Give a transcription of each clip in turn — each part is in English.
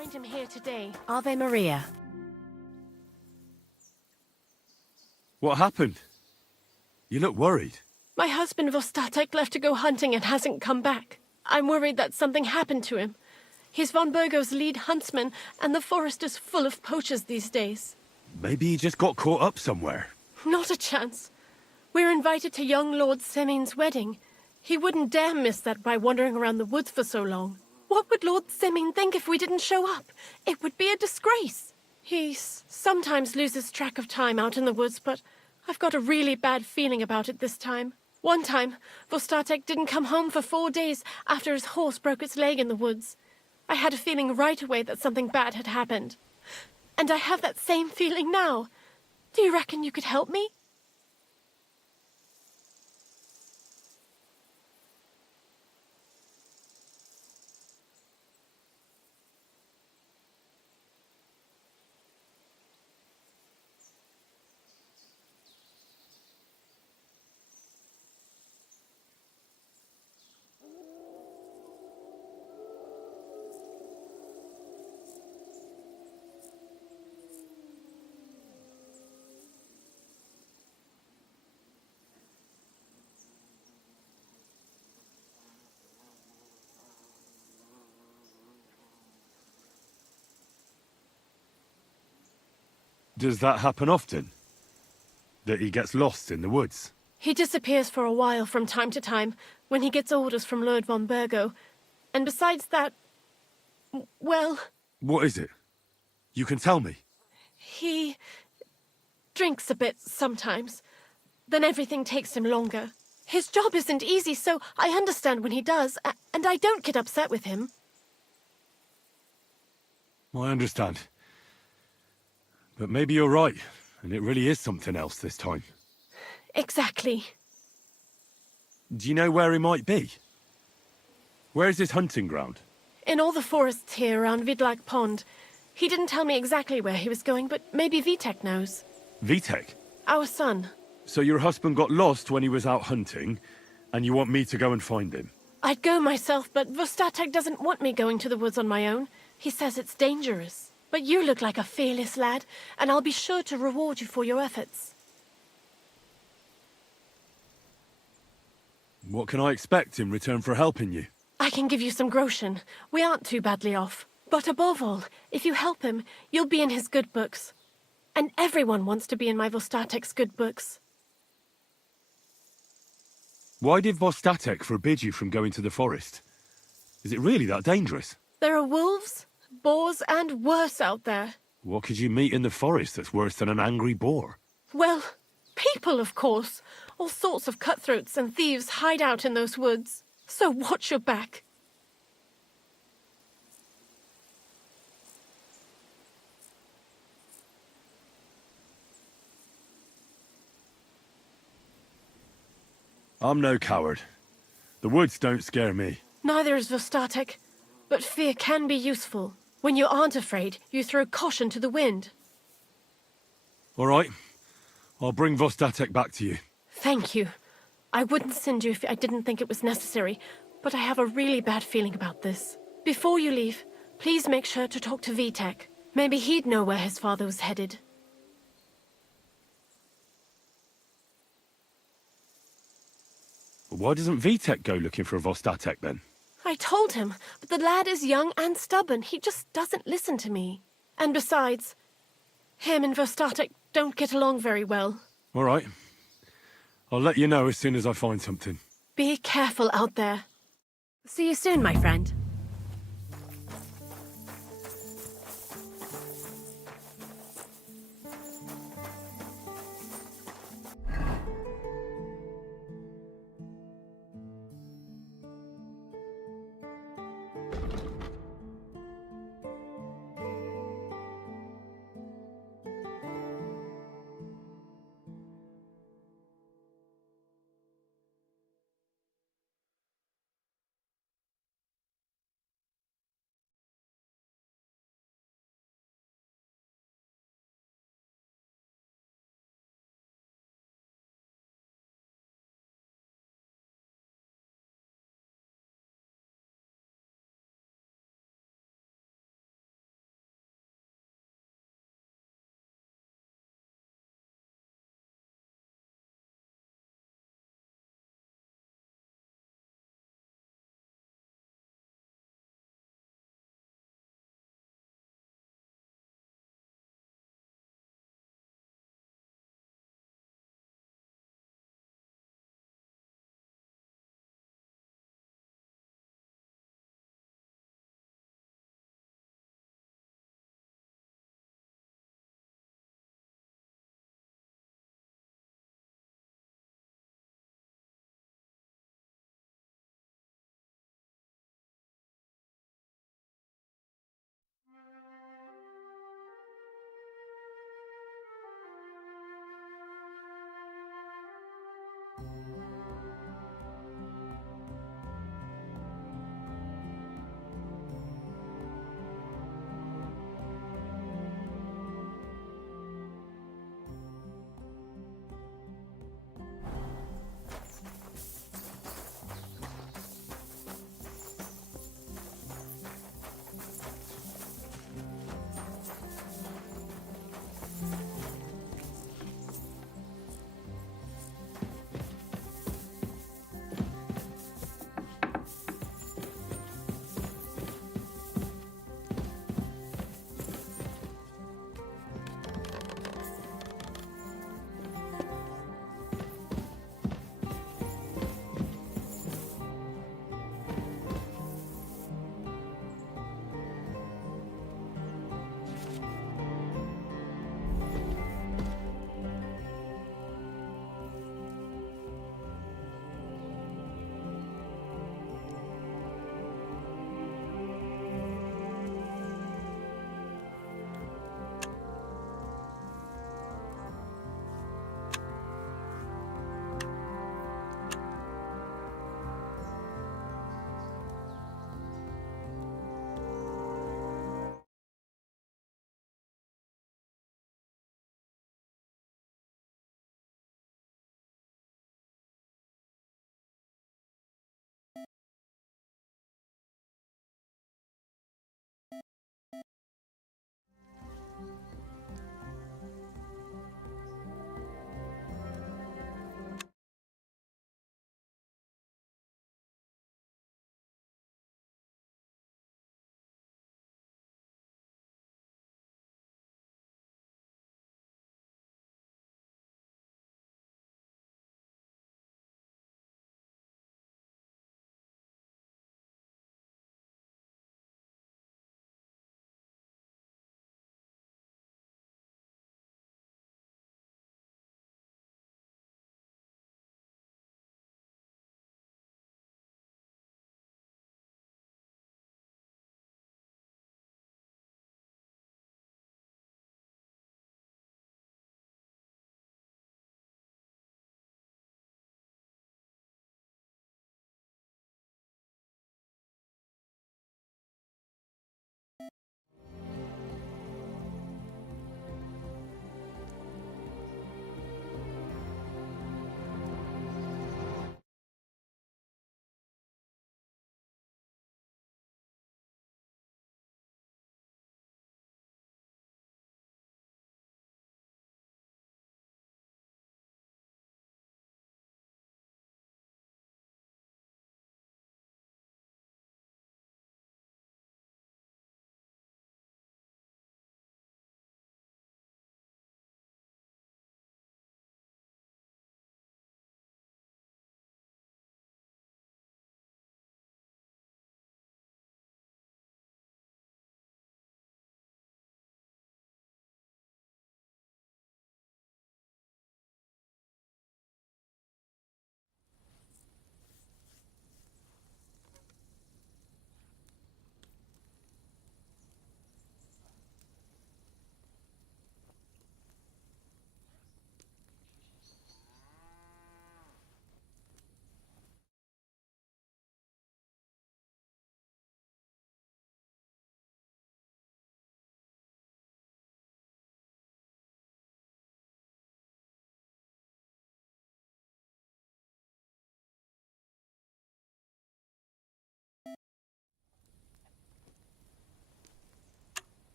find him here today. Ave Maria. What happened? You look worried. My husband Vostatek left to go hunting and hasn't come back. I'm worried that something happened to him. He's von Burgo's lead huntsman, and the forest is full of poachers these days. Maybe he just got caught up somewhere. Not a chance. We're invited to young Lord Semin's wedding. He wouldn't dare miss that by wandering around the woods for so long. What would Lord Semin think if we didn't show up? It would be a disgrace. He sometimes loses track of time out in the woods, but I've got a really bad feeling about it this time. One time, Vostatek didn't come home for 4 days after his horse broke its leg in the woods. I had a feeling right away that something bad had happened. And I have that same feeling now. Do you reckon you could help me? Does that happen often? That he gets lost in the woods? He disappears for a while from time to time when he gets orders from Lord von Burgo. And besides that, well... What is it? You can tell me. He drinks a bit sometimes. Then everything takes him longer. His job isn't easy, so I understand when he does, and I don't get upset with him. I understand. But maybe you're right, and it really is something else this time. Exactly. Do you know where he might be? Where is his hunting ground? In all the forests here around Vidlak Pond. He didn't tell me exactly where he was going, but maybe Vitek knows. Vitek? Our son. So your husband got lost when he was out hunting, and you want me to go and find him? I'd go myself, but Vostatek doesn't want me going to the woods on my own. He says it's dangerous. But you look like a fearless lad, and I'll be sure to reward you for your efforts. What can I expect in return for helping you? I can give you some groschen. We aren't too badly off. But above all, if you help him, you'll be in his good books. And everyone wants to be in my Vostatek's good books. Why did Vostatek forbid you from going to the forest? Is it really that dangerous? There are wolves, boars, and worse out there. What could you meet in the forest that's worse than an angry boar? Well, people, of course. All sorts of cutthroats and thieves hide out in those woods. So watch your back. I'm no coward. The woods don't scare me. Neither is Vostatek. But fear can be useful. When you aren't afraid, you throw caution to the wind. All right. I'll bring Vostatek back to you. Thank you. I wouldn't send you if I didn't think it was necessary, but I have a really bad feeling about this. Before you leave, please make sure to talk to Vitek. Maybe he'd know where his father was headed. Why doesn't Vitek go looking for Vostatek then? I told him, but the lad is young and stubborn. He just doesn't listen to me. And besides, him and Vostatek don't get along very well. All right. I'll let you know as soon as I find something. Be careful out there. See you soon, my friend.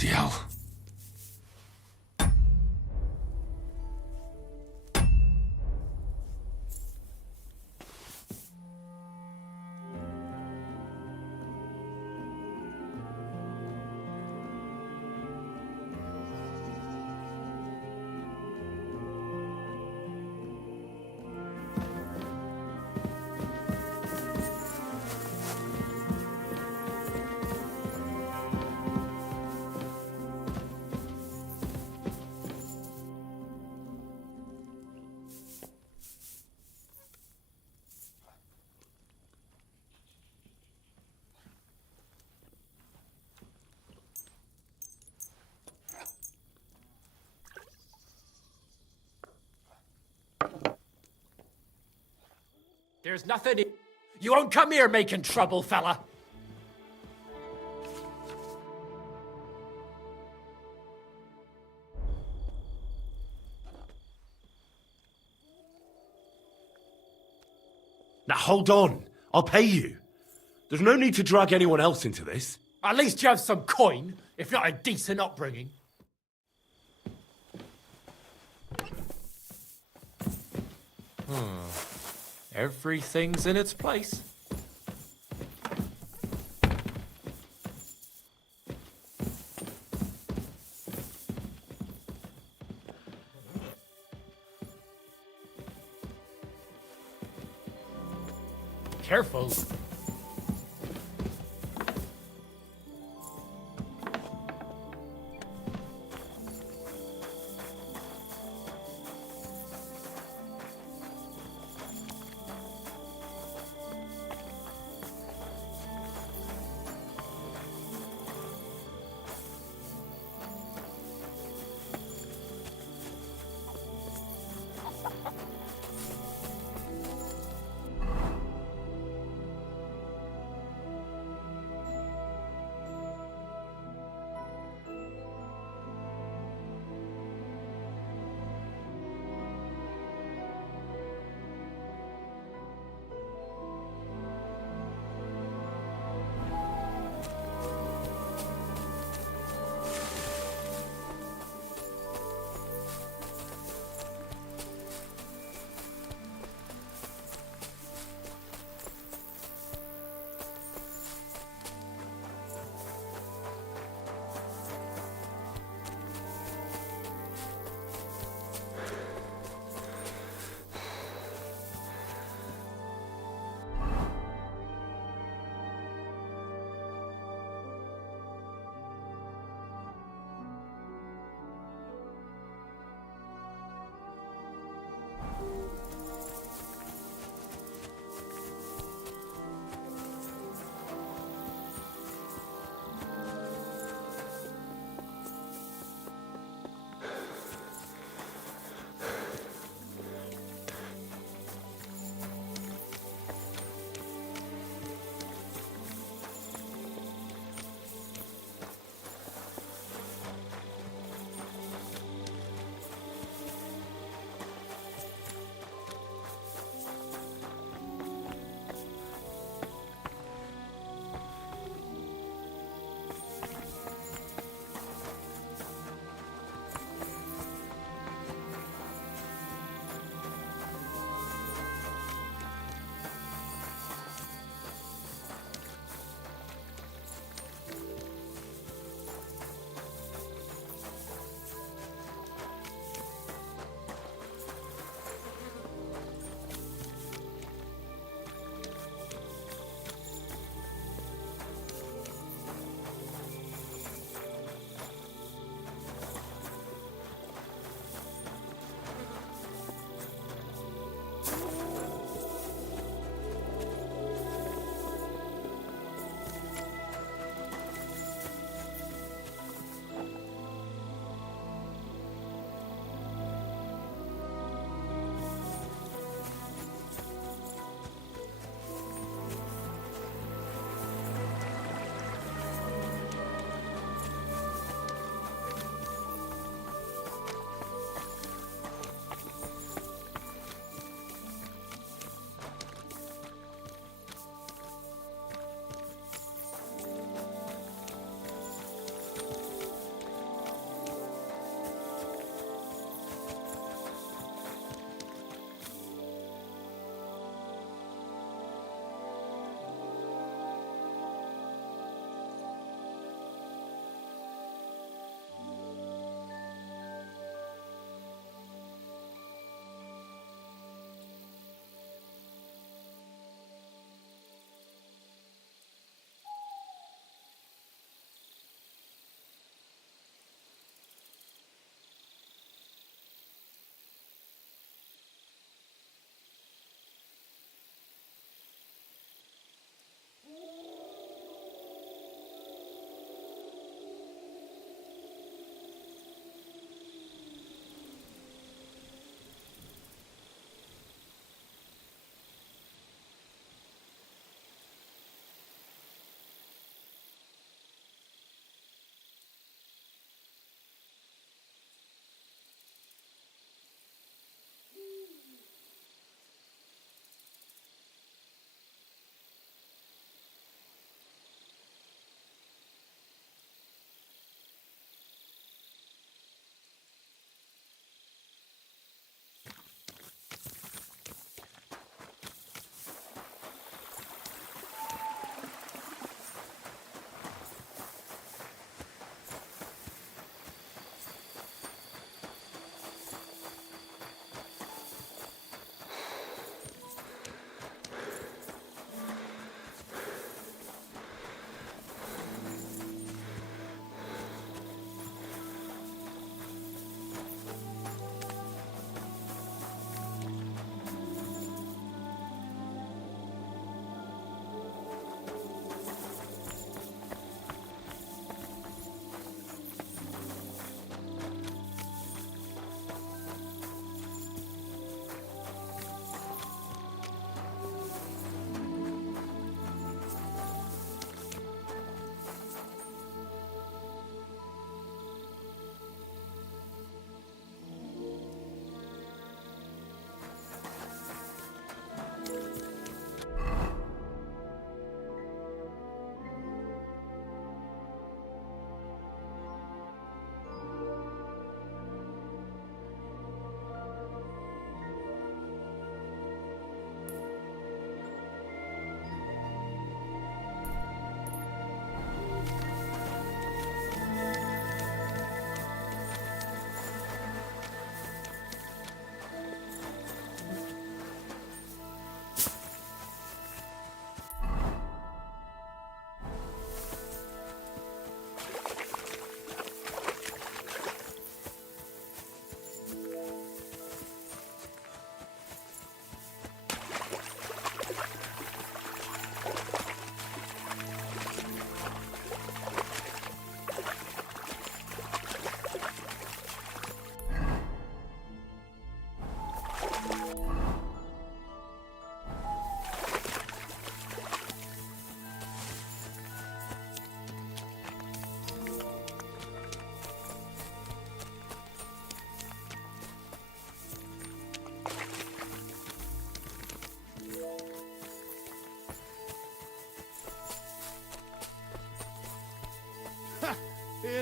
Bloody hell. There's nothing. You won't come here making trouble, fella. Now hold on. I'll pay you. There's no need to drag anyone else into this. At least you have some coin, if not a decent upbringing. Everything's in its place. Careful.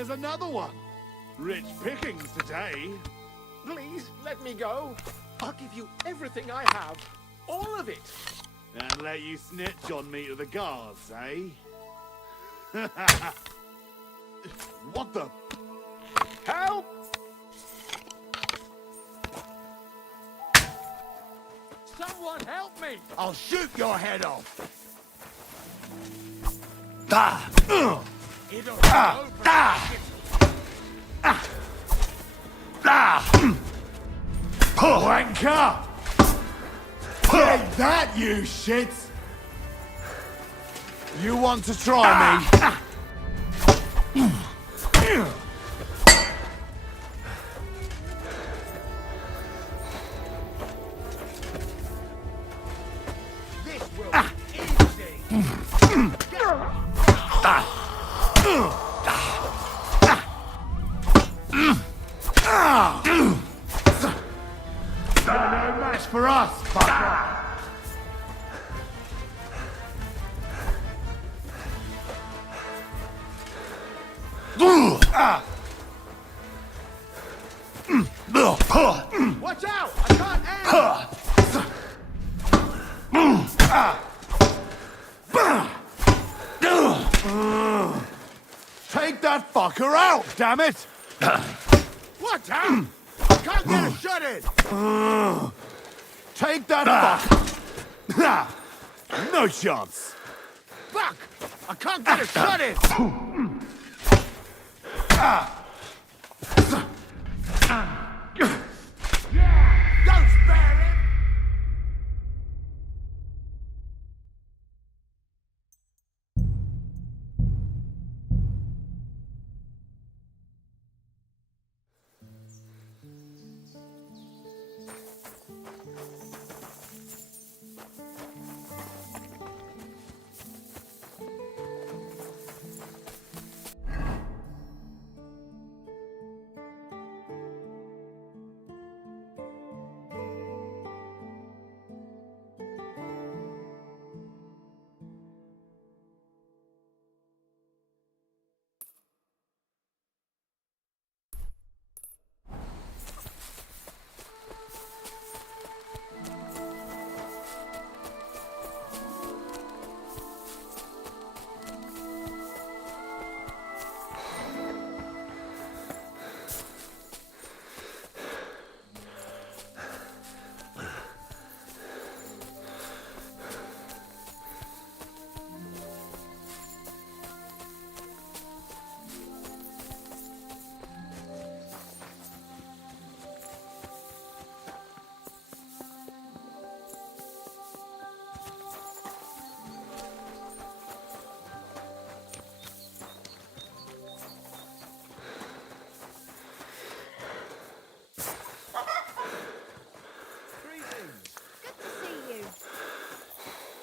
there's another one. Rich pickings today. Please, let me go. I'll give you everything I have. All of it. And let you snitch on me to the guards, eh? What the? Help! Someone help me! I'll shoot your head off. It'll be Wanker! Take that, you shits! You want to try me? This will be easy. No match for us, fucker! Watch out! I can't aim! Take that fucker out, damn it! What, huh? I can't get a shot in! Take that fucker! No chance! Fuck! I can't get a shot in! Don't spare him!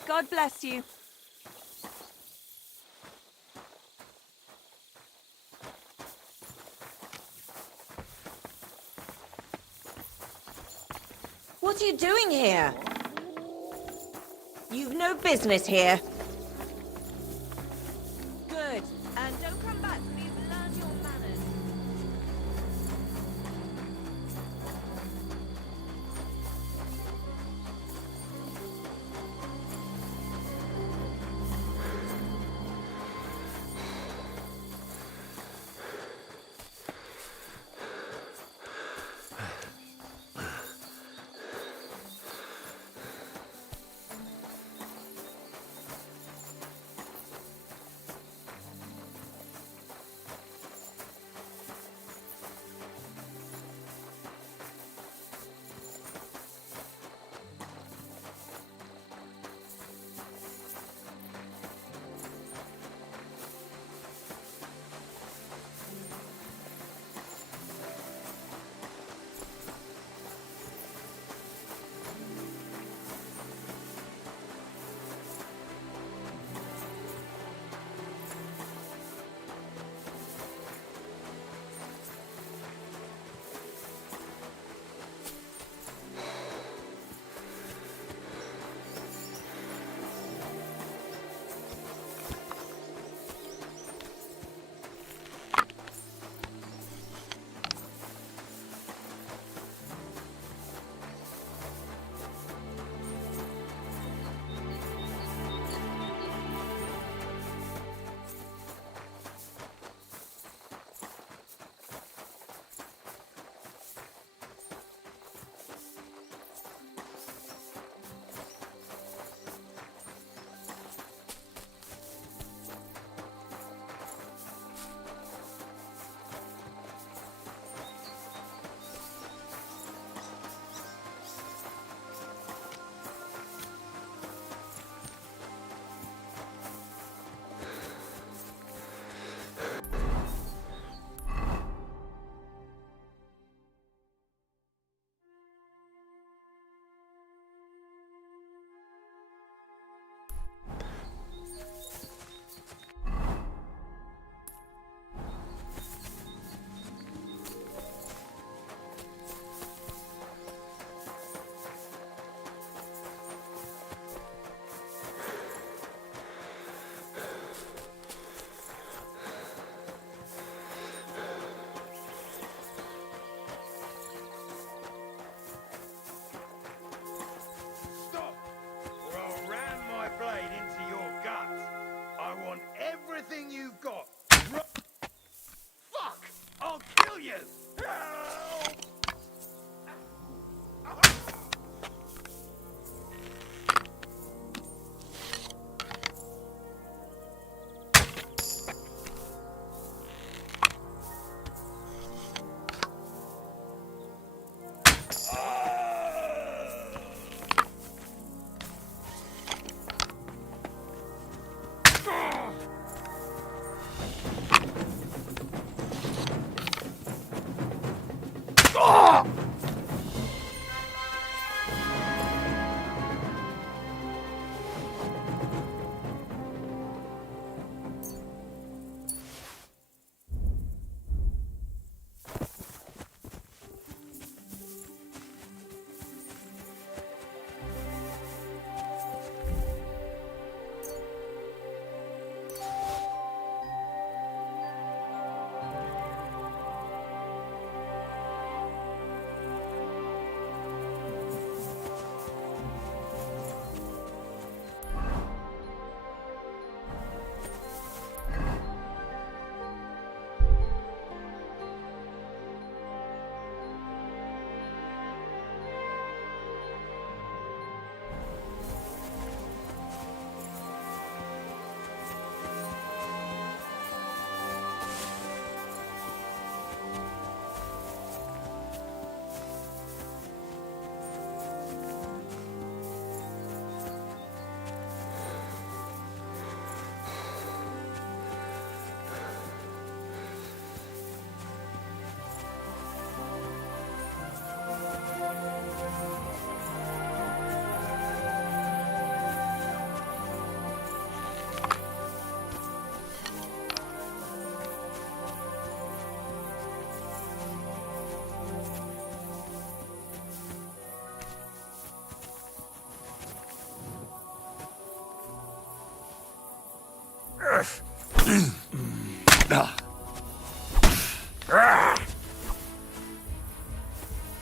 God bless you. What are you doing here? You've no business here. Good. And don't come back till you've learned your manners.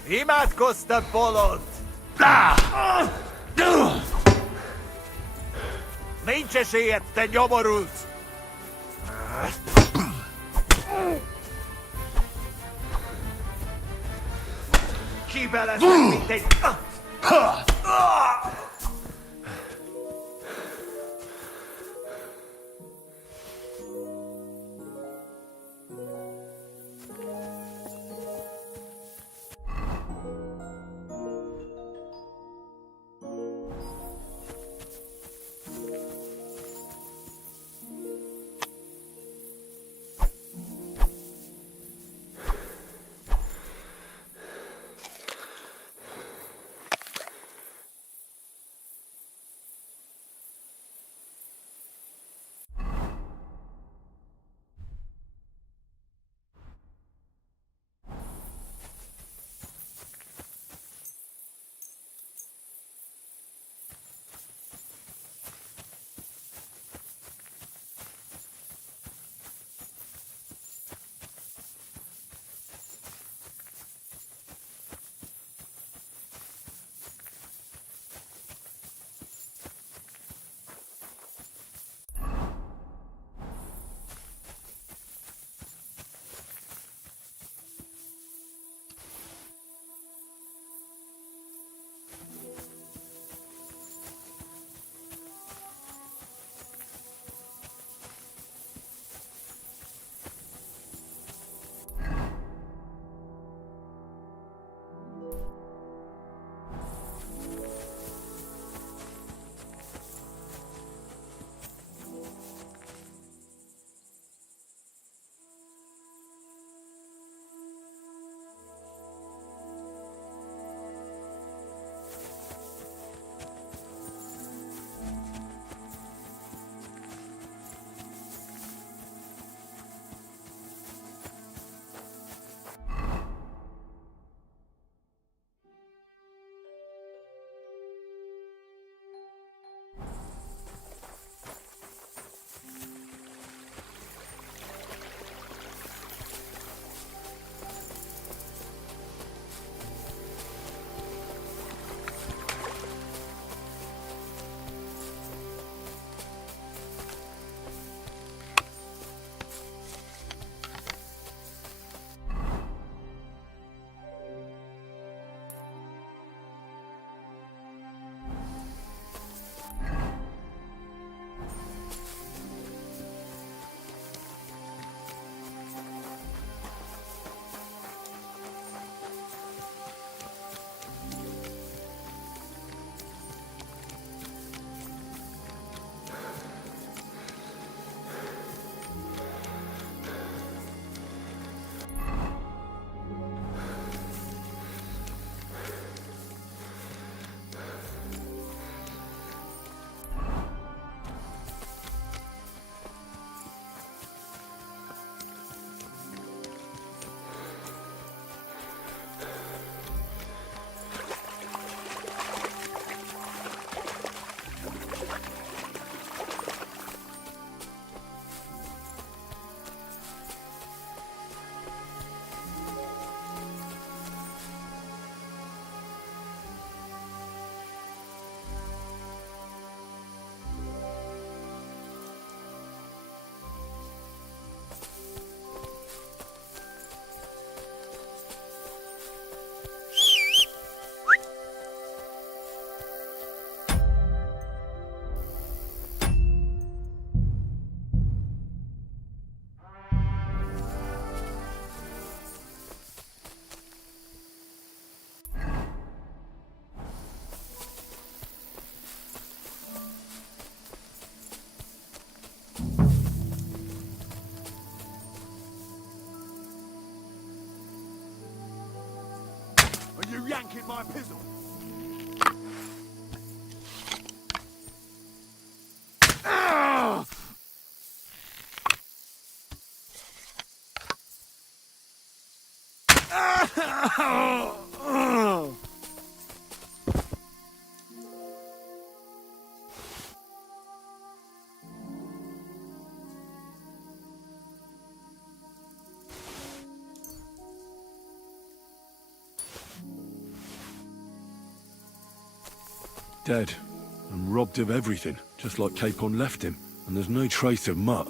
Imádkoztat, bolond! Nincs esélyed, te nyomorult! Kibelezek, mint egy... You yanking my pizzle. Dead. And robbed of everything, just like Capon left him. And there's no trace of Mutt.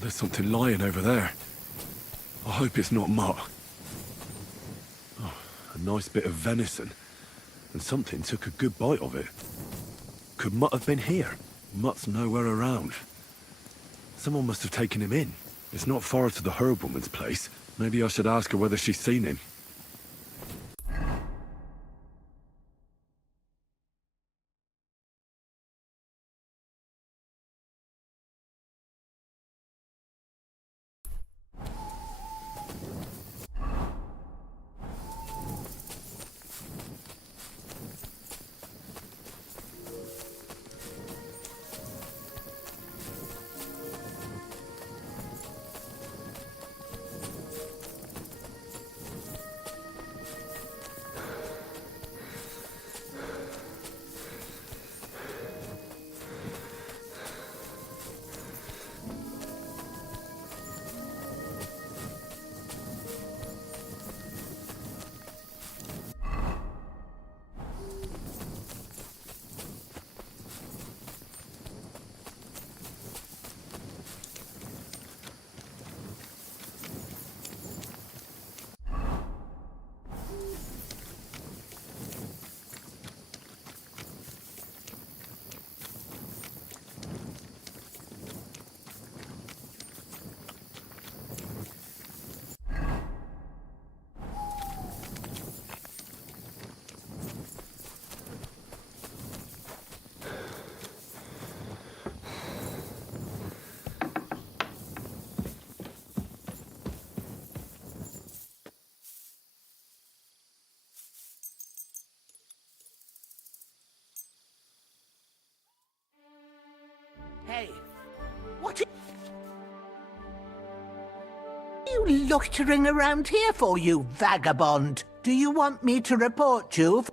There's something lying over there. I hope it's not Mutt. Oh, a nice bit of venison. And something took a good bite of it. Could Mutt have been here? Mutt's nowhere around. Someone must have taken him in. It's not far to the herb woman's place. Maybe I should ask her whether she's seen him. Hey, what are you loitering around here for, you vagabond? Do you want me to report you?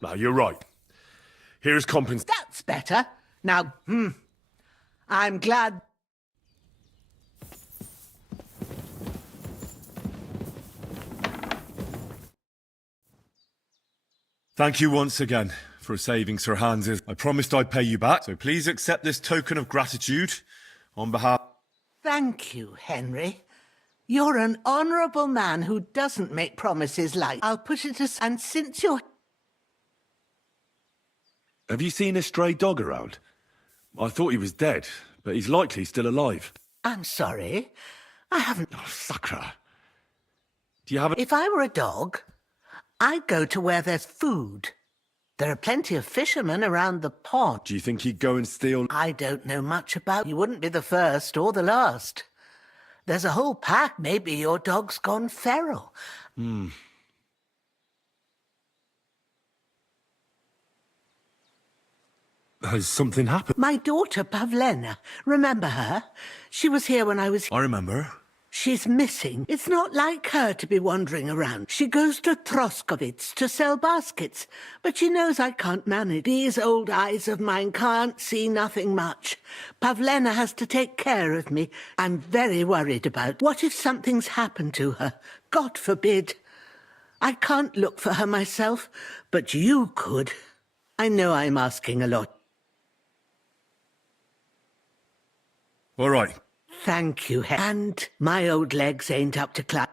No, you're right. Here's compensation. That's better. Now, I'm glad... Thank you once again for saving Sir Hans's. I promised I'd pay you back, so please accept this token of gratitude on behalf... Thank you, Henry. You're an honourable man who doesn't make promises like... I'll put it as... And since you're... Have you seen a stray dog around? I thought he was dead, but he's likely still alive. I'm sorry. I haven't... Oh, sucker. Do you have a... If I were a dog, I'd go to where there's food. There are plenty of fishermen around the pond. Do you think he'd go and steal... I don't know much about. You wouldn't be the first or the last. There's a whole pack. Maybe your dog's gone feral. Has something happened? My daughter, Pavlena. Remember her? She was here when I was... I remember. She's missing. It's not like her to be wandering around. She goes to Troskovitz to sell baskets, but she knows I can't manage. These old eyes of mine can't see nothing much. Pavlena has to take care of me. I'm very worried about. What if something's happened to her? God forbid. I can't look for her myself, but you could. I know I'm asking a lot. All right. Thank you, and my old legs ain't up to climb.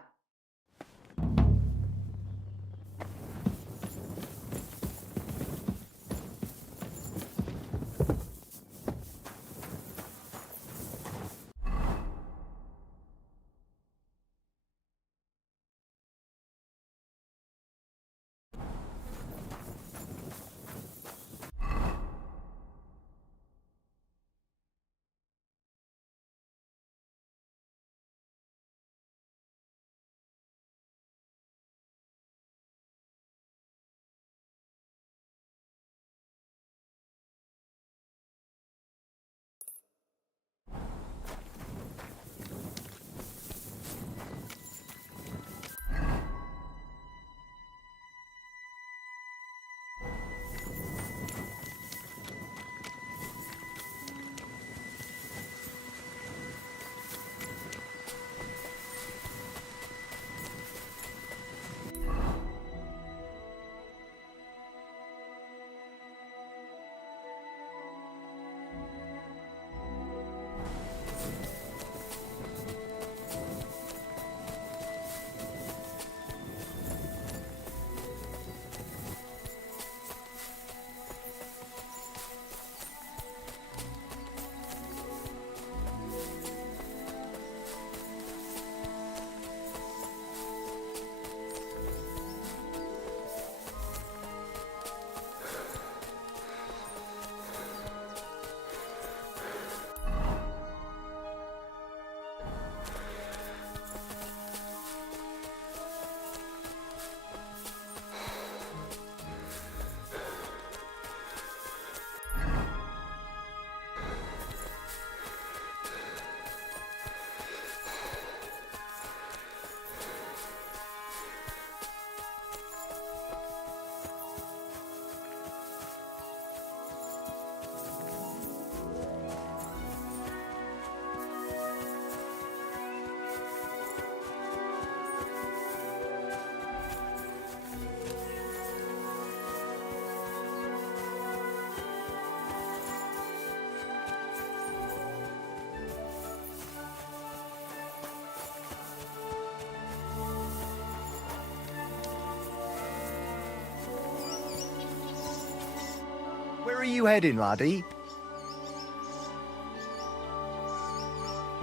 Where are you heading, laddie?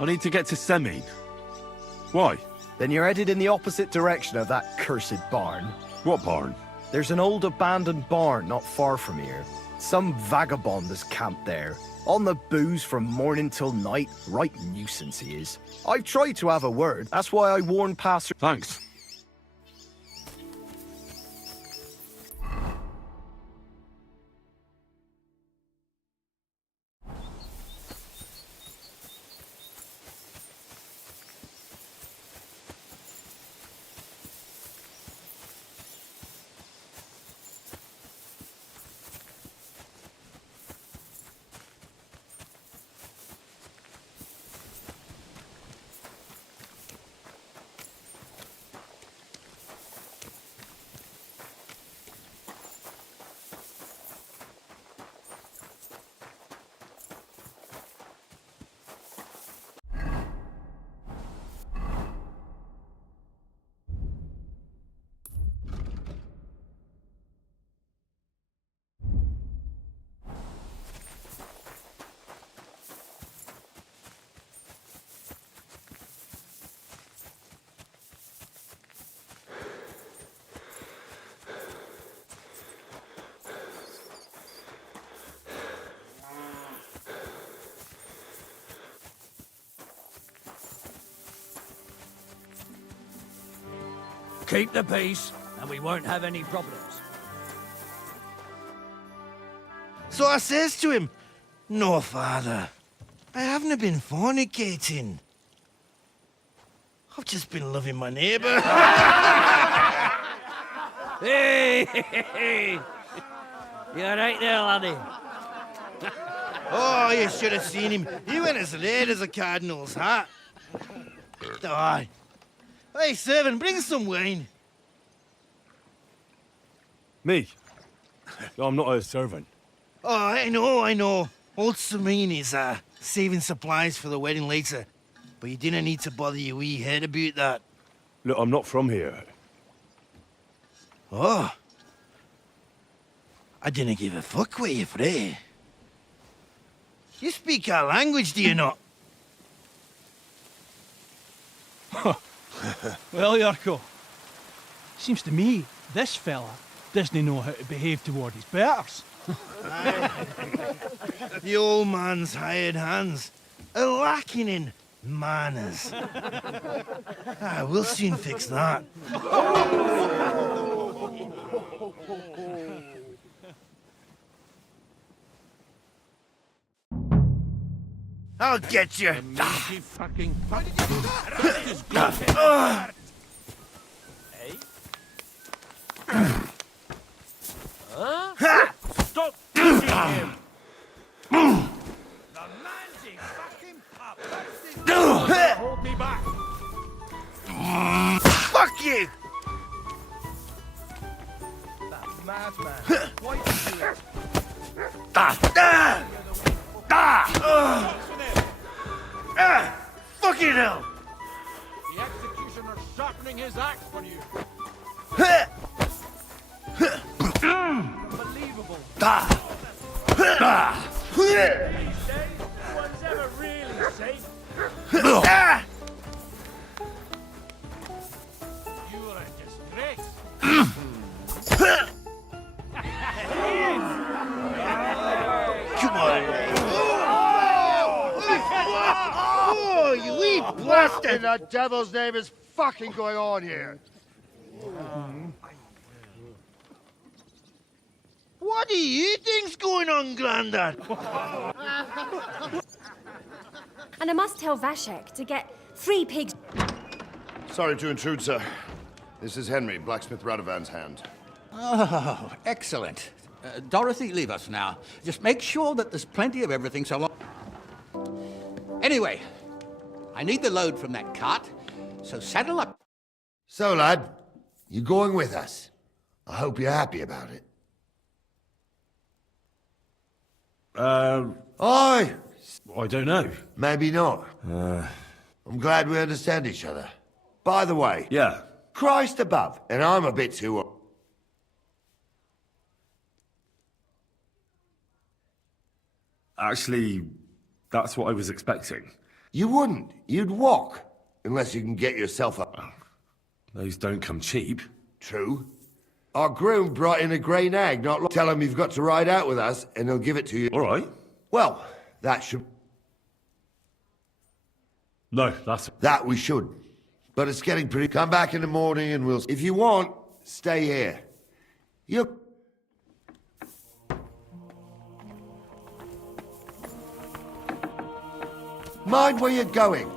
I need to get to Semin. Why? Then you're headed in the opposite direction of that cursed barn. What barn? There's an old abandoned barn not far from here. Some vagabond has camped there. On the booze from morning till night. Right nuisance he is. I've tried to have a word. That's why I warned Pastor... Thanks. Keep the peace, and we won't have any problems. So I says to him, "No, father, I haven't been fornicating. I've just been loving my neighbour." Hey! You're right there, laddie. Oh, you should have seen him. He went as red as a cardinal's hat. Aye. Hey, servant, bring some wine. Me? I'm not a servant. Oh, I know. Old Serene is saving supplies for the wedding later. But you didn't need to bother your wee head about that. Look, I'm not from here. Oh. I didn't give a fuck where you're from. You speak our language, do you not? Well, Yarko, seems to me this fella doesn't know how to behave toward his betters. The old man's hired hands are lacking in manners. We'll soon fix that. I'll get you. Fucking fuck. Stop pushing him! The magic fucking pup. Hold me back. Fuck you! That madman. Why did you do it? Fucking hell! The executioner's sharpening his axe for you. Unbelievable. These days, no one's ever really safe. You are a disgrace. Come on. Oh, you wee What in the devil's name is fucking going on here? What do you think's going on, Grandad? And I must tell Vashek to get 3 pigs. Sorry to intrude, sir. This is Henry, blacksmith Radovan's hand. Oh, excellent. Dorothy, leave us now. Just make sure that there's plenty of everything so long. Anyway, I need the load from that cart, so saddle up. So, lad, you going with us? I hope you're happy about it. I don't know. Maybe not. I'm glad we understand each other. By the way, Yeah. Christ above, and I'm a bit too... Actually, that's what I was expecting. You wouldn't. You'd walk. Unless you can get yourself up. Those don't come cheap. True. Our groom brought in a grey nag not long. Tell him you've got to ride out with us, and he'll give it to you. All right. Well, that should... No, that's... That we should. But it's getting pretty... Come back in the morning and we'll... If you want, stay here. You... Mind where you're going.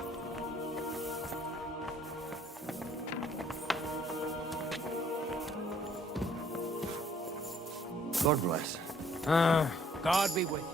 God bless. God be with you.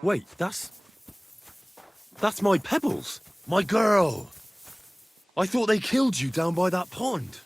Wait, that's my Pebbles. My girl! I thought they killed you down by that pond.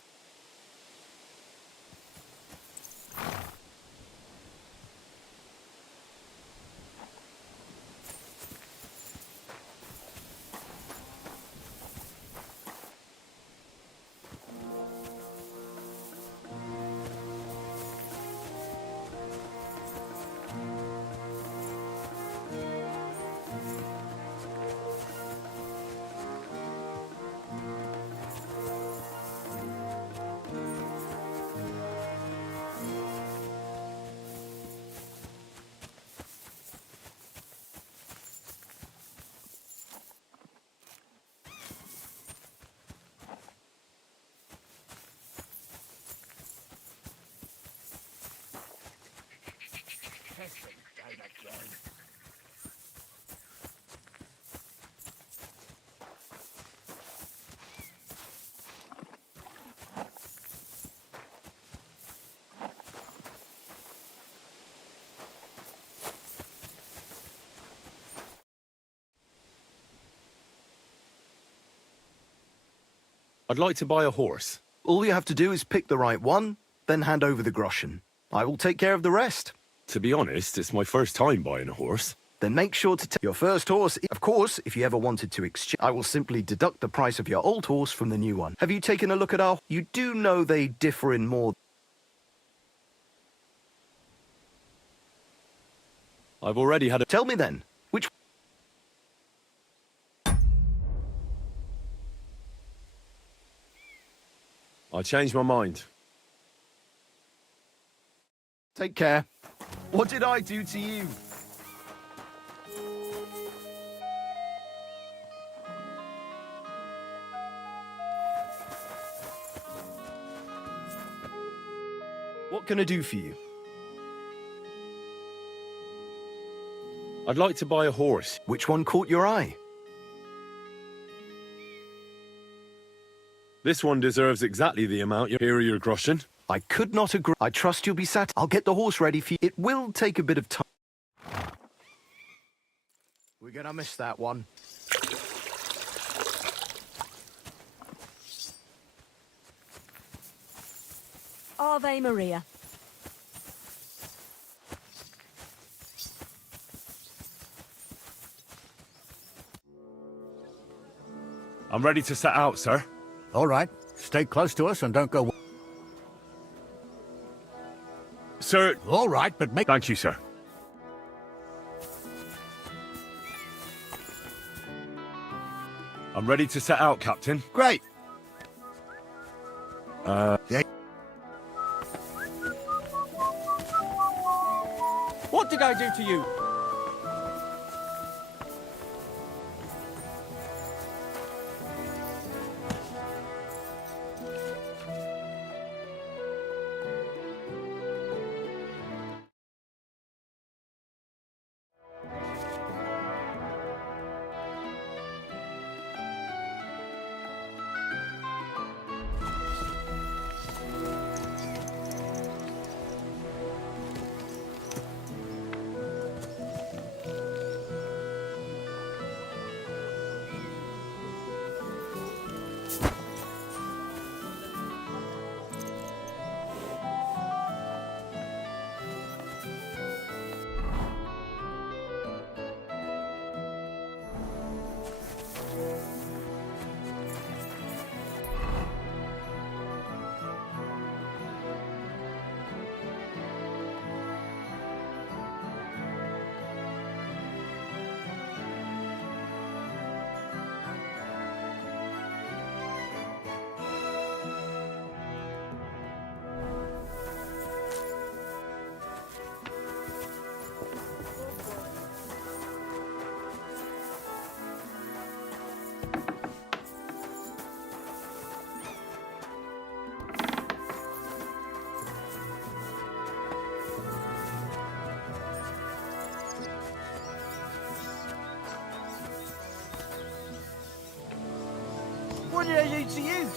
I'd like to buy a horse. All you have to do is pick the right one, then hand over the groschen. I will take care of the rest. To be honest, it's my first time buying a horse. Then make sure to take your first horse. Of course, if you ever wanted to exchange, I will simply deduct the price of your old horse from the new one. Have you taken a look at our... You do know they differ in more... I've already had a... Tell me then, which... I changed my mind. Take care. What did I do to you? What can I do for you? I'd like to buy a horse. Which one caught your eye? This one deserves exactly the amount. Here are your groschen. I could not agree. I trust you'll be sat. I'll get the horse ready for you. It will take a bit of time. We're gonna miss that one. Ave Maria. I'm ready to set out, sir. All right. Stay close to us and don't go... Sir... All right, but make... Thank you, sir. I'm ready to set out, Captain. Great. Yeah. What did I do to you? What did I do to you?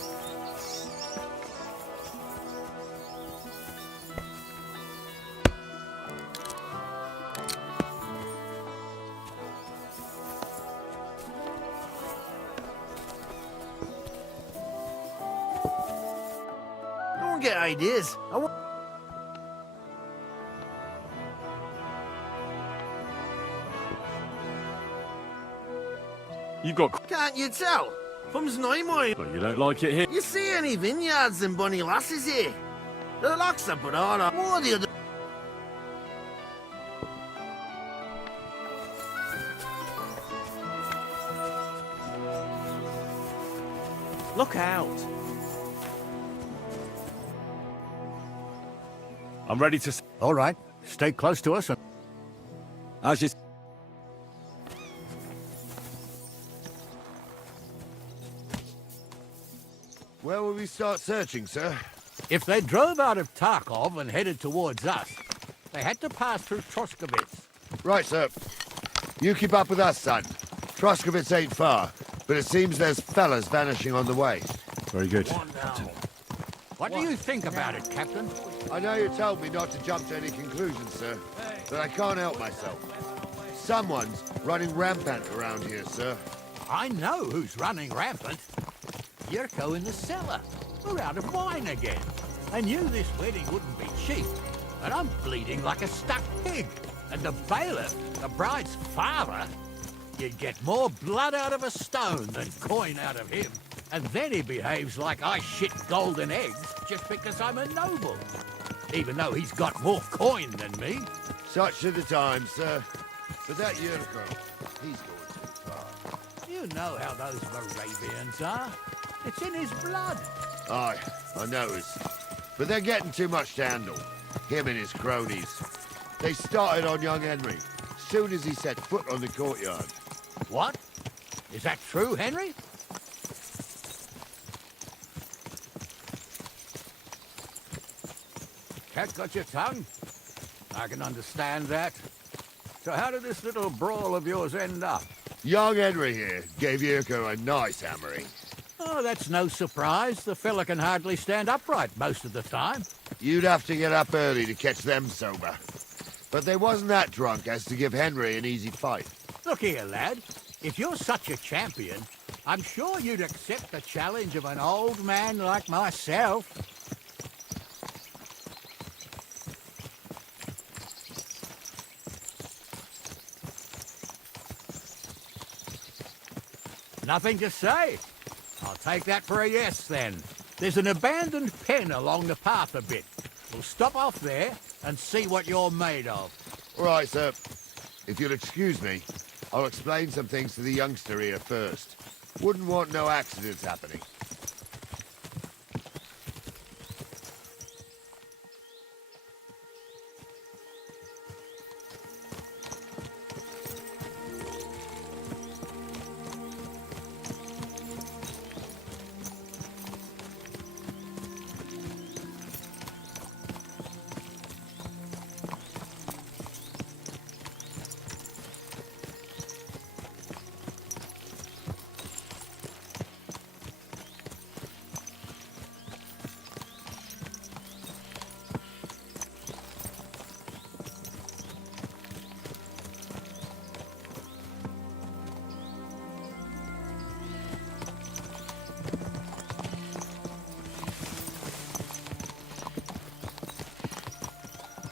get ideas. You got... Can't you tell? Fum's Naimoy. But you don't like it here? You see any vineyards and bonny lasses here? The locks are put on more the other. Look out. I'm ready to... All right. Stay close to us and... As you... Where will we start searching, sir? If they drove out of Tarkov and headed towards us, they had to pass through Troskovitz. Right, sir. You keep up with us, son. Troskovitz ain't far, but it seems there's fellas vanishing on the way. Very good. What do you think about it, Captain? I know you told me not to jump to any conclusions, sir, but I can't help myself. Someone's running rampant around here, sir. I know who's running rampant. Yurko in the cellar. We're out of wine again. I knew this wedding wouldn't be cheap, but I'm bleeding like a stuck pig. And the bailiff, the bride's father, you'd get more blood out of a stone than coin out of him. And then he behaves like I shit golden eggs just because I'm a noble. Even though he's got more coin than me. Such are the times, sir. But that Yurko, he's going too far. You know how those Moravians are. It's in his blood. Aye, I noticed. But they're getting too much to handle. Him and his cronies. They started on young Henry, soon as he set foot on the courtyard. What? Is that true, Henry? Cat got your tongue? I can understand that. So how did this little brawl of yours end up? Young Henry here gave Yurko a nice hammering. Oh, that's no surprise. The fella can hardly stand upright most of the time. You'd have to get up early to catch them sober. But they wasn't that drunk as to give Henry an easy fight. Look here, lad. If you're such a champion, I'm sure you'd accept the challenge of an old man like myself. Nothing to say. I'll take that for a yes, then. There's an abandoned pen along the path a bit. We'll stop off there and see what you're made of. All right, sir. If you'll excuse me, I'll explain some things to the youngster here first. Wouldn't want no accidents happening.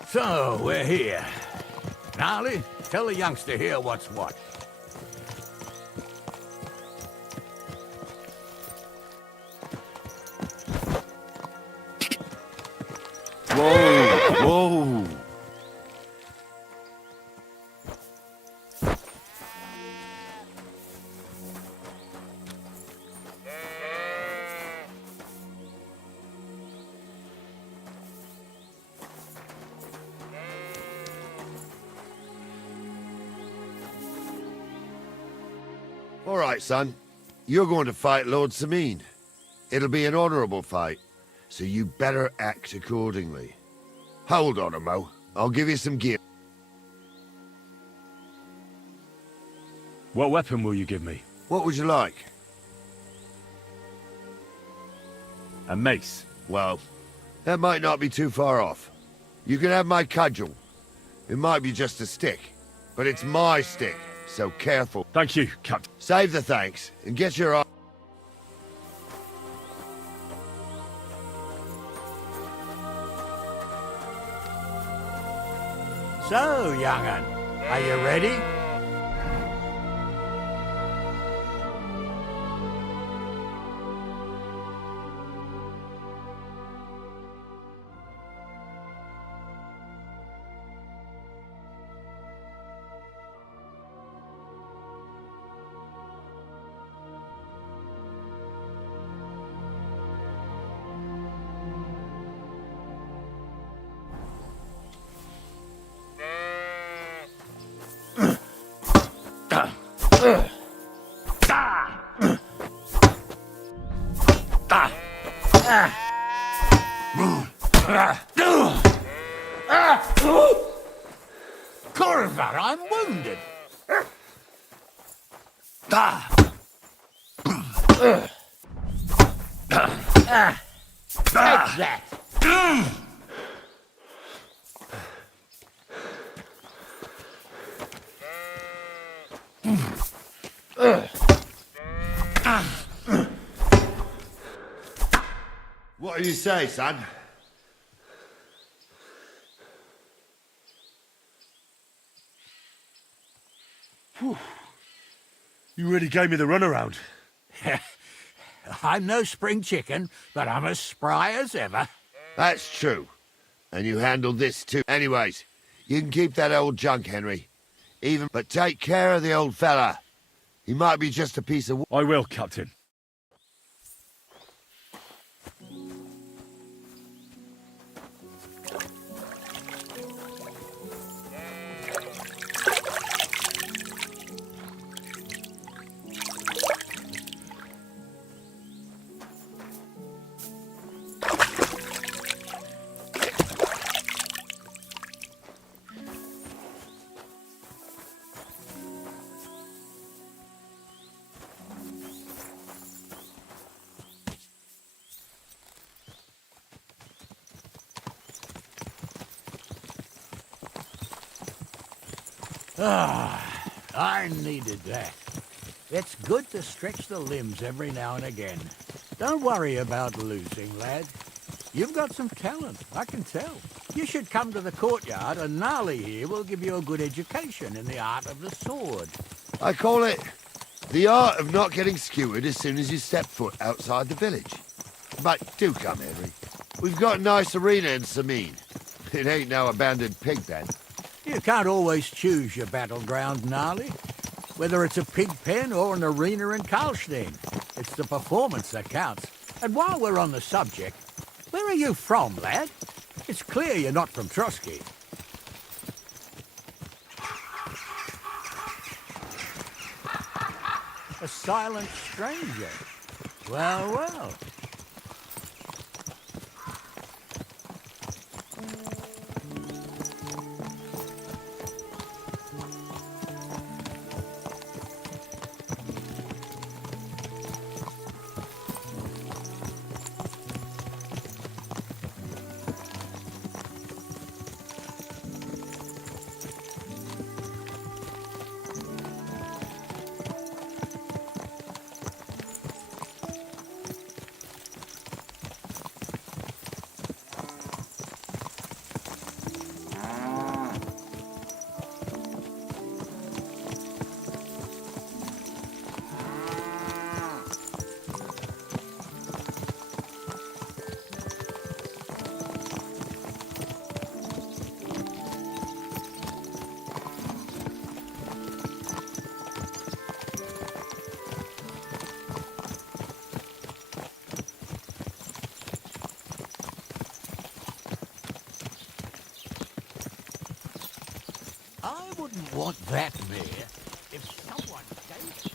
So, we're here. Gnarly, tell the youngster here what's what. Whoa! Whoa! All right, son. You're going to fight Lord Sameen. It'll be an honorable fight, so you better act accordingly. Hold on, Mo. I'll give you some gear. What weapon will you give me? What would you like? A mace. Well, that might not be too far off. You can have my cudgel. It might be just a stick, but it's my stick, so careful. Thank you, Captain. Save the thanks, and get your... So, young'un, are you ready? Corvar, I'm wounded. Take that. What do you say, son? Whew. You really gave me the runaround. I'm no spring chicken, but I'm as spry as ever. That's true. And you handled this too. Anyways, you can keep that old junk, Henry. But take care of the old fella. He might be just a piece of... I will, Captain. Ah, I needed that. It's good to stretch the limbs every now and again. Don't worry about losing, lad. You've got some talent, I can tell. You should come to the courtyard and Gnarly here will give you a good education in the art of the sword. I call it the art of not getting skewered as soon as you step foot outside the village. But do come, Henry. We've got a nice arena in Sameen. It ain't no abandoned pig pen. You can't always choose your battleground, Gnarly. Whether it's a pig pen or an arena in Karlstein, it's the performance that counts. And while we're on the subject, where are you from, lad? It's clear you're not from Trotsky. A silent stranger. Well, well. I wouldn't want that mare if someone gave it to me.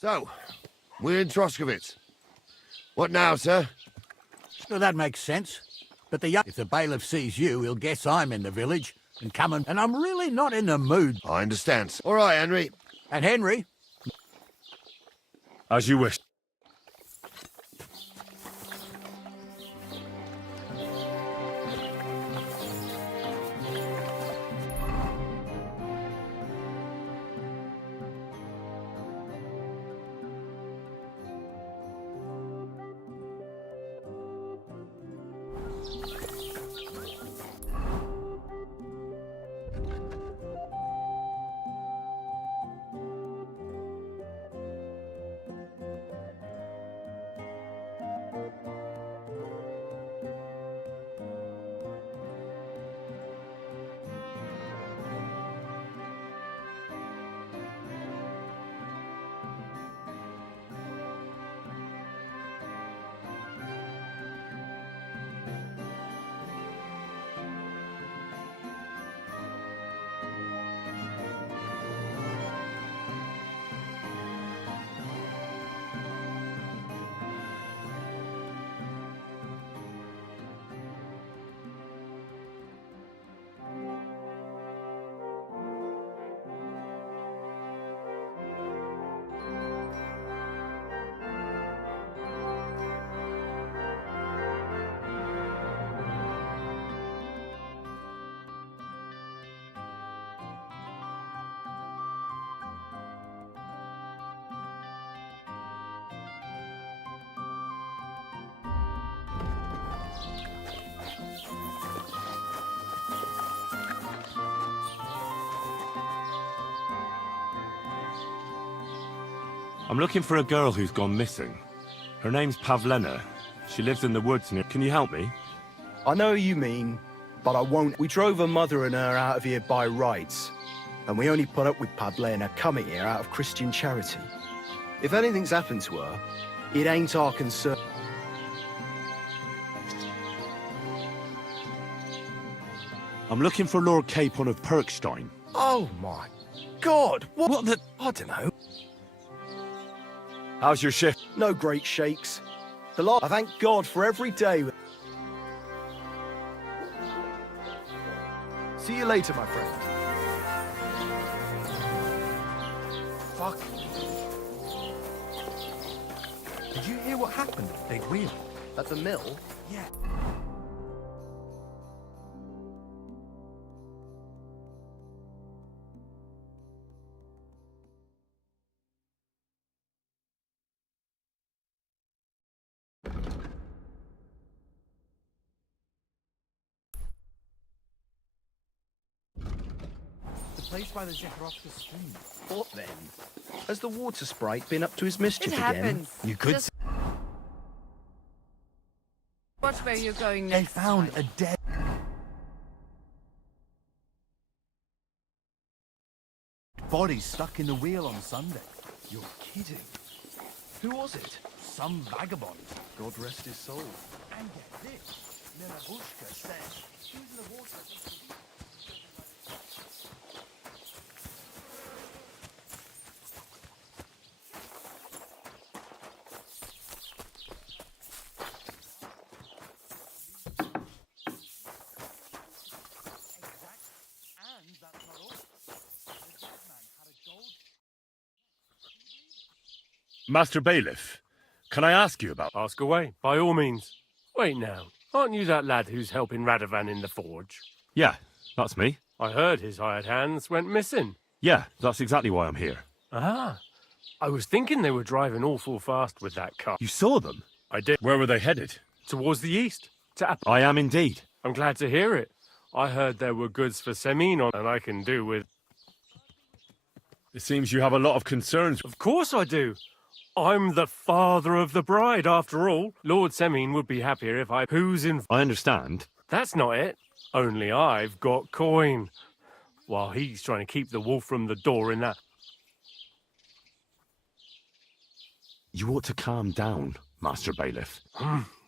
So, we're in Troskowitz. What now, sir? Well, that makes sense. But if the bailiff sees you, he'll guess I'm in the village and and I'm really not in the mood. I understand. All right, Henry. And Henry? As you wish. I'm looking for a girl who's gone missing. Her name's Pavlena. She lives in the woods near... Can you help me? I know who you mean, but I won't. We drove her mother and her out of here by rights, and we only put up with Pavlena coming here out of Christian charity. If anything's happened to her, it ain't our concern. I'm looking for Lord Capon of Perkstein. Oh my God! What the... I don't know. How's your shift? No great shakes. I thank God for every day. See you later, my friend. Fuck. Did you hear what happened at Big Wheel? At the mill? Yeah. The place by the Zekarovka stream. What then? Has the water sprite been up to his mischief It again? happens. You could... Just watch where you're going They next. found a dead... body stuck in the wheel on Sunday. You're kidding. Who was it? Some vagabond. God rest his soul. And get this. Nerabushka said she was in the water. Master Bailiff, can I ask you about... Ask away, by all means. Wait now, aren't you that lad who's helping Radovan in the forge? Yeah, that's me. I heard his hired hands went missing. Yeah, that's exactly why I'm here. Ah, I was thinking they were driving awful fast with that car. You saw them? I did. Where were they headed? Towards the east, to I am indeed. I'm glad to hear it. I heard there were goods for Semin on, and I can do with... It seems you have a lot of concerns. Of course I do. I'm the father of the bride, after all. Lord Semin would be happier if I... Who's in... I understand. That's not it. Only I've got coin. While he's trying to keep the wolf from the door in that... You ought to calm down, Master Bailiff.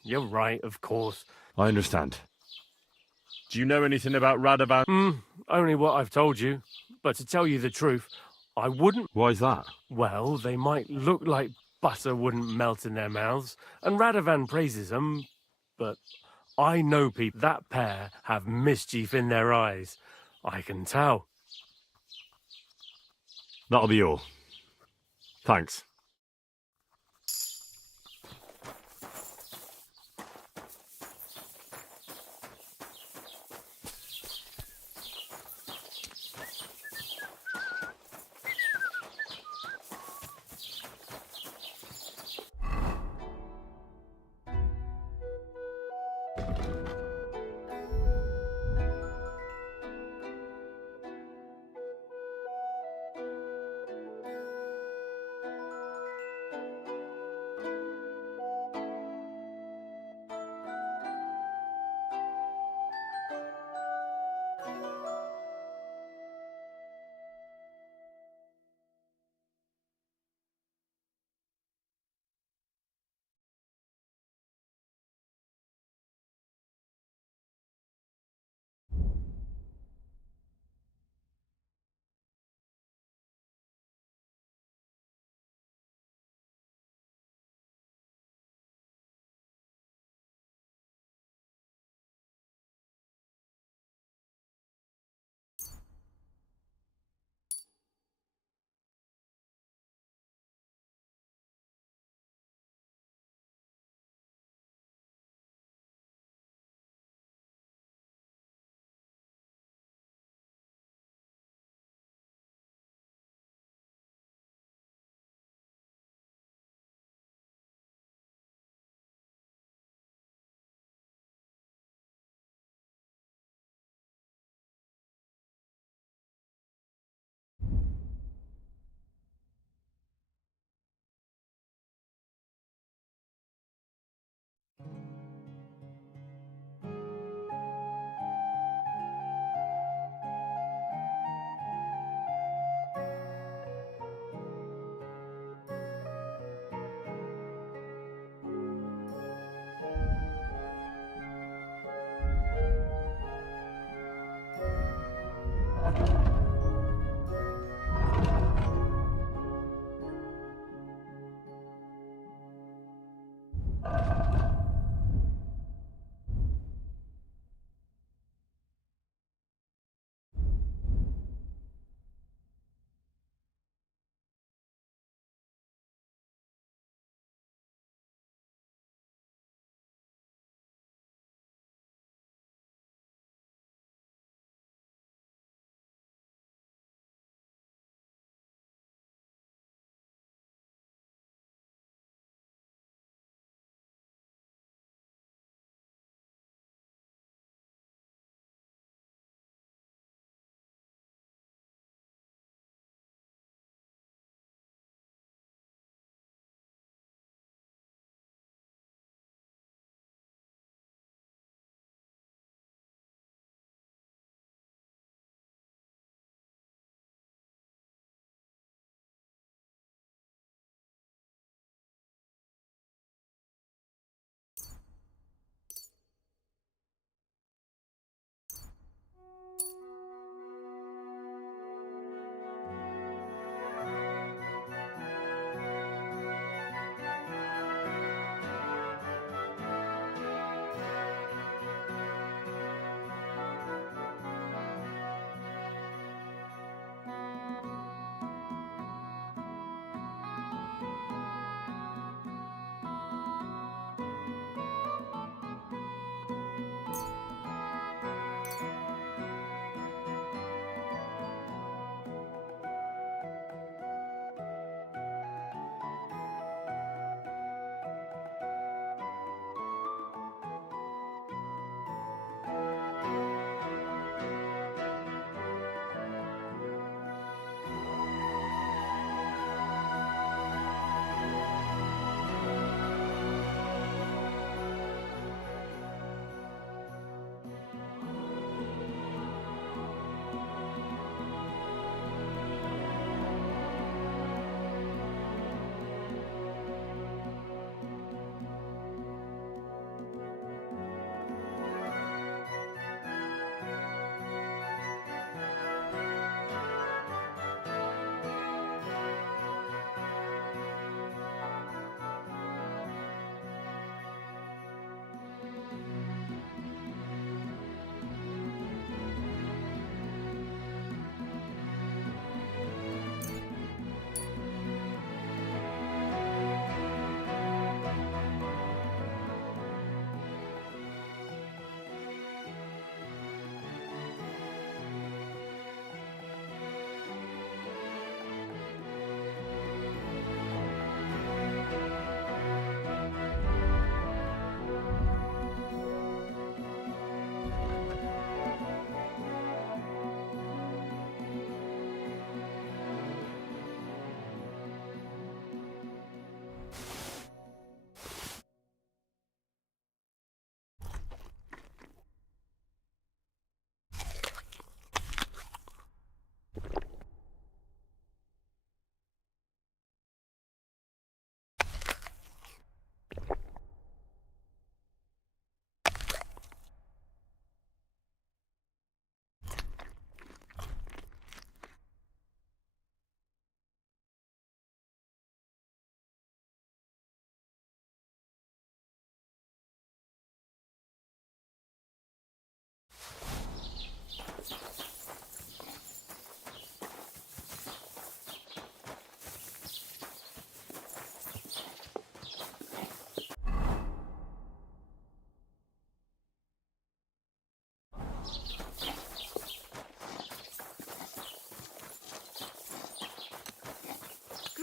You're right, of course. I understand. Do you know anything about Radovan? Only what I've told you. But to tell you the truth, I wouldn't... Why's that? Well, they might look like butter wouldn't melt in their mouths, and Radovan praises them, but I know people, that pair have mischief in their eyes. I can tell. That'll be all. Thanks.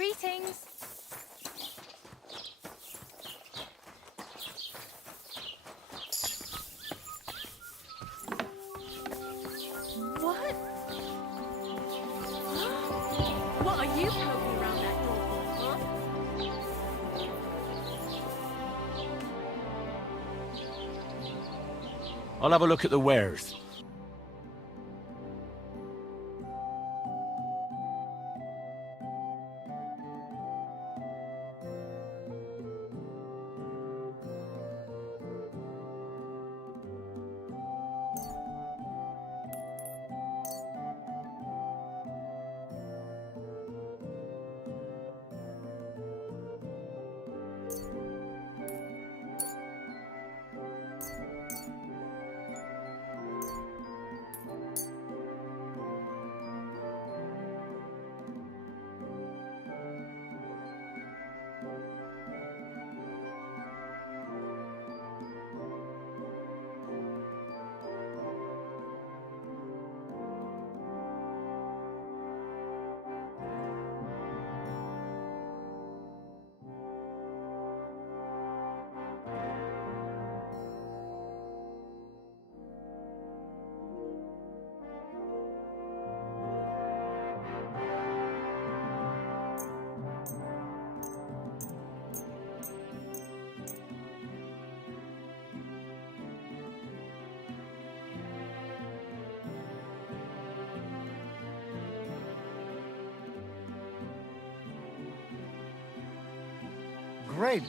Greetings. What? What are you poking around that door for, huh? I'll have a look at the wares. Great.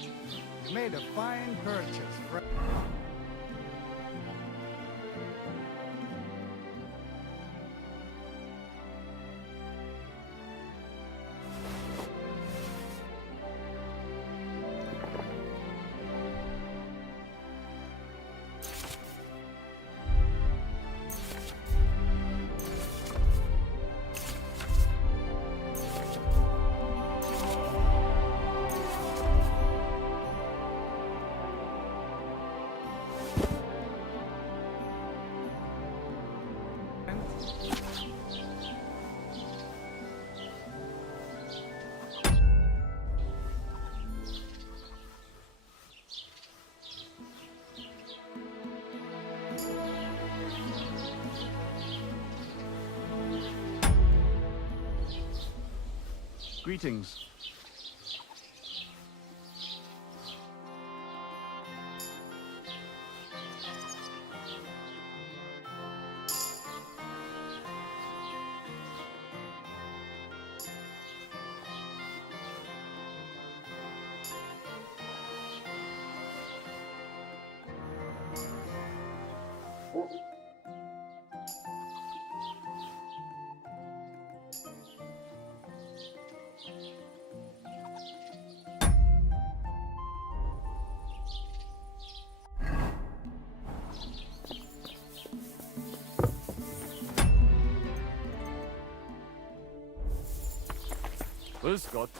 You made a fine purchase. Greetings. Well, Scott,